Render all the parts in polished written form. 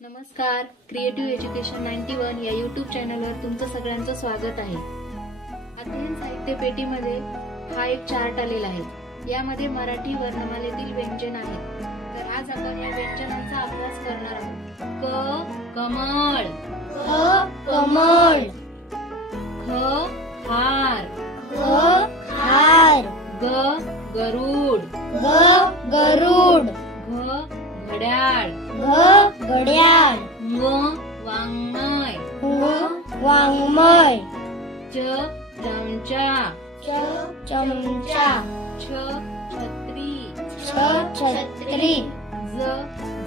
नमस्कार, creative education 91 या YouTube चॅनलवर तुमचं सगळ्यांचं स्वागत आहे। अध्ययन साहित्य पेटीमध्ये हा एक चार्ट आलेला आहे। यामध्ये मराठी वर्णमालेतील व्यंजन आहेत। तर आज आपण या व्यंजनांचा अभ्यास करणार आहोत। क कमळ, कमळ, ख हार, हार, ग गरुड, गरुड, घ घड्याळ, घड्याळ, ङ वाङ्मय, वाङ्मय, च चमचा, चमचा, छ छत्री, छत्री, ज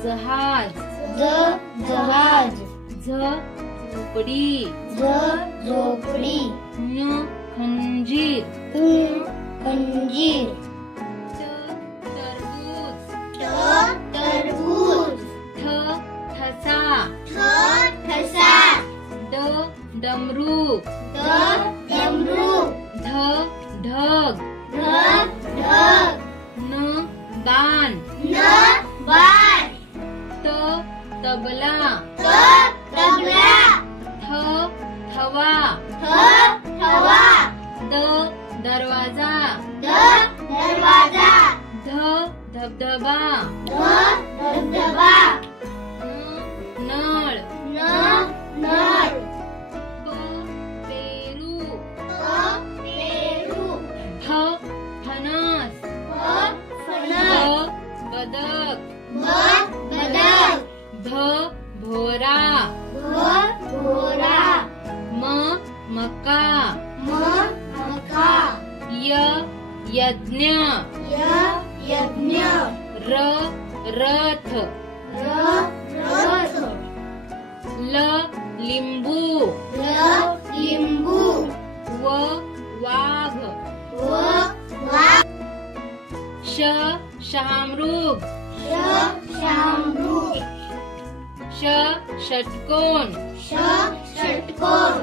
जहाज, जहाज, झ झोपडी, झोपडी, ञ खंजीर, खंजीर, ट टरबूज, टरबूज, ठ ठसा, ठसा, ड डमरू, डमरू, ध ढग, ढग, न बाण, बाण, त तबला, तबला, थ थवा, हवा, द दरवाजा, दरवाजा, ध धबधबा, धबधबा, नळ, नळ, प पेरू, पेरू, फ फणस, फणस, ब बदक, बदक, भ भोरा, घोडा, म मका, मका, य यज्ञ, यज्ञ, र रथ, रथ, ल लिंबू, लिंबू, व वाघ, वाघ, श शामृग, शामृग, ष षटकोन, षटकोन,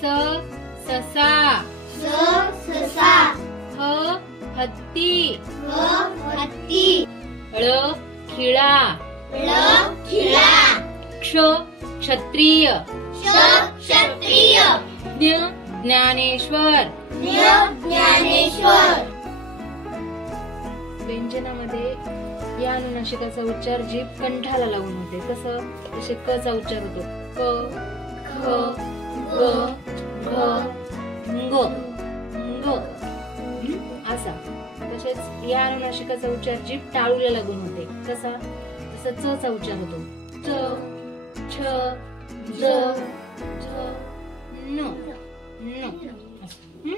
स ससा, ससा, ह हत्ती, हत्ती, ळ खिळा, खिळा, क्ष क्षत्रिय, क्षत्रिय, ज्ञ ज्ञानेश्वर। ज्ञानेश्वर। व्यंजनामध्ये या अनुनासिकाचा उच्चार जीभ कंठाला लावून होते। कसं? जसे क चा उच्चार होतो क ख ग घ ङ ङ असा। तसेच या अनुनासिकाचा उच्चार जीभ टाळूला लागून होते। कसा? जसं च चा उच्चार होतो च छ ज झ न न